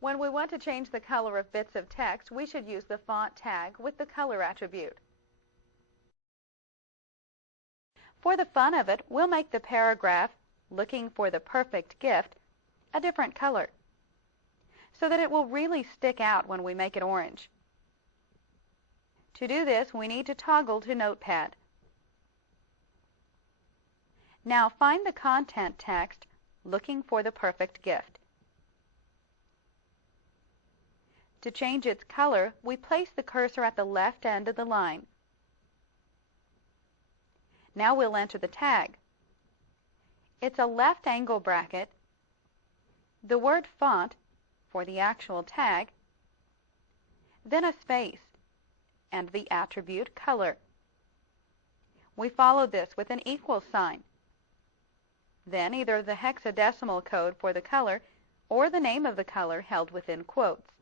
When we want to change the color of bits of text, we should use the font tag with the color attribute. For the fun of it, we'll make the paragraph, "Looking for the perfect gift," a different color, so that it will really stick out when we make it orange. To do this, we need to toggle to Notepad. Now find the content text, "Looking for the perfect gift." To change its color, we place the cursor at the left end of the line. Now we'll enter the tag. It's a left angle bracket, the word font for the actual tag, then a space, and the attribute color. We follow this with an equal sign, then either the hexadecimal code for the color or the name of the color held within quotes.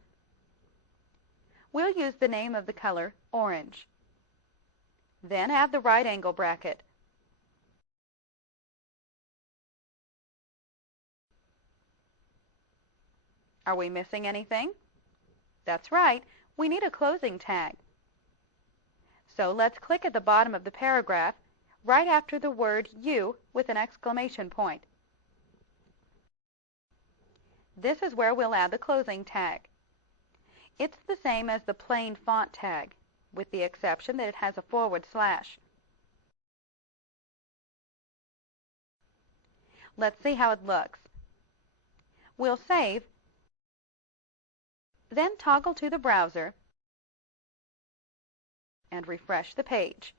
We'll use the name of the color orange. Then add the right angle bracket. Are we missing anything? That's right, we need a closing tag. So let's click at the bottom of the paragraph, right after the word "you" with an exclamation point. This is where we'll add the closing tag. It's the same as the plain font tag, with the exception that it has a /. Let's see how it looks. We'll save, then toggle to the browser and refresh the page.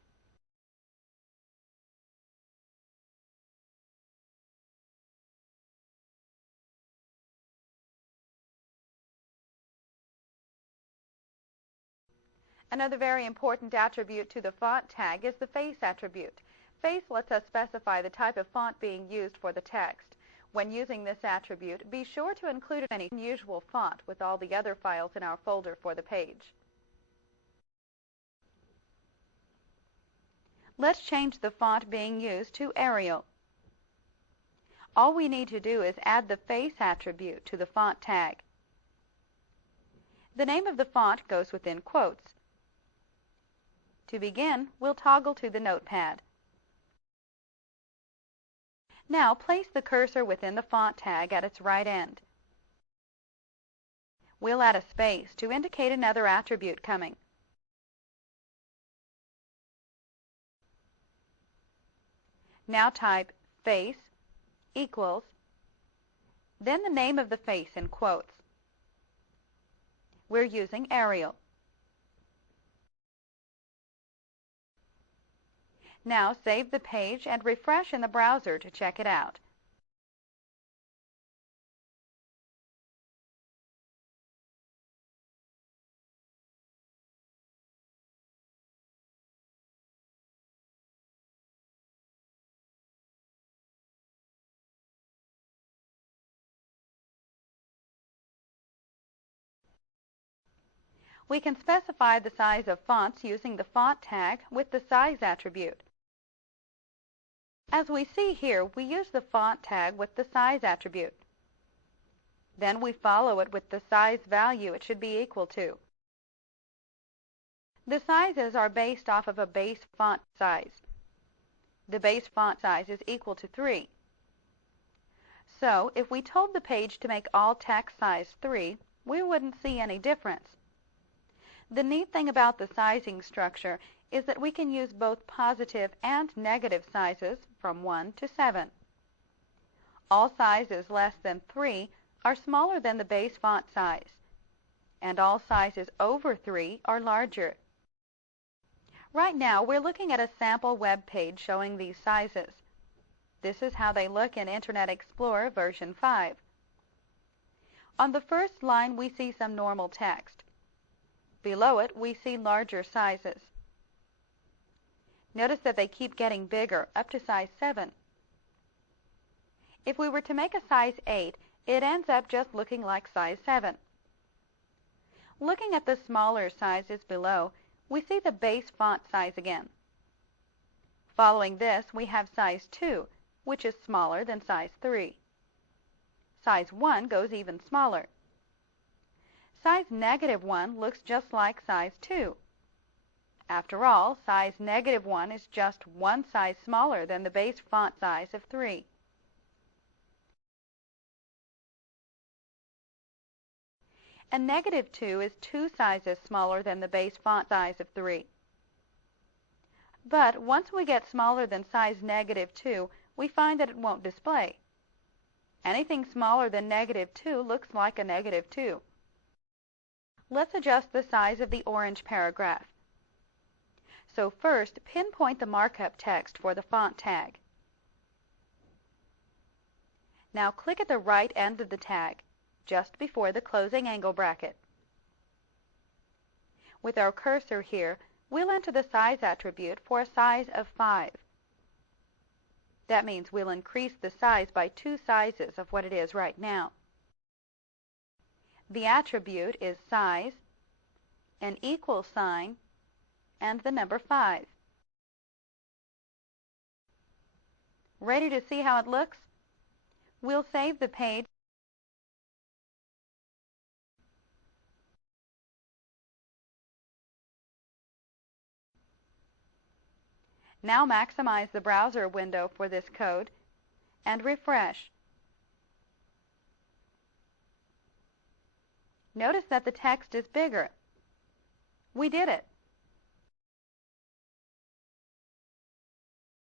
Another very important attribute to the font tag is the face attribute. Face lets us specify the type of font being used for the text. When using this attribute, be sure to include any unusual font with all the other files in our folder for the page. Let's change the font being used to Arial. All we need to do is add the face attribute to the font tag. The name of the font goes within quotes. To begin, we'll toggle to the Notepad. Now place the cursor within the font tag at its right end. We'll add a space to indicate another attribute coming. Now type face equals, then the name of the face in quotes. We're using Arial. Now save the page and refresh in the browser to check it out. We can specify the size of fonts using the font tag with the size attribute. As we see here, we use the font tag with the size attribute. Then we follow it with the size value it should be equal to. The sizes are based off of a base font size. The base font size is equal to 3. So if we told the page to make all text size 3, we wouldn't see any difference. The neat thing about the sizing structure is that we can use both positive and negative sizes from 1 to 7. All sizes less than 3 are smaller than the base font size, and all sizes over 3 are larger. Right now, we're looking at a sample web page showing these sizes. This is how they look in Internet Explorer version 5. On the first line, we see some normal text. Below it, we see larger sizes. Notice that they keep getting bigger, up to size 7. If we were to make a size 8, it ends up just looking like size 7. Looking at the smaller sizes below, we see the base font size again. Following this, we have size 2, which is smaller than size 3. Size 1 goes even smaller. Size -1 looks just like size 2. After all, size -1 is just one size smaller than the base font size of 3. And -2 is two sizes smaller than the base font size of 3. But once we get smaller than size -2, we find that it won't display. Anything smaller than -2 looks like a -2. Let's adjust the size of the orange paragraph. So first, pinpoint the markup text for the font tag. Now click at the right end of the tag, just before the closing angle bracket. With our cursor here, we'll enter the size attribute for a size of 5. That means we'll increase the size by 2 sizes of what it is right now. The attribute is size, an equal sign, and the number 5. Ready to see how it looks? We'll save the page. Now maximize the browser window for this code and refresh. Notice that the text is bigger. We did it.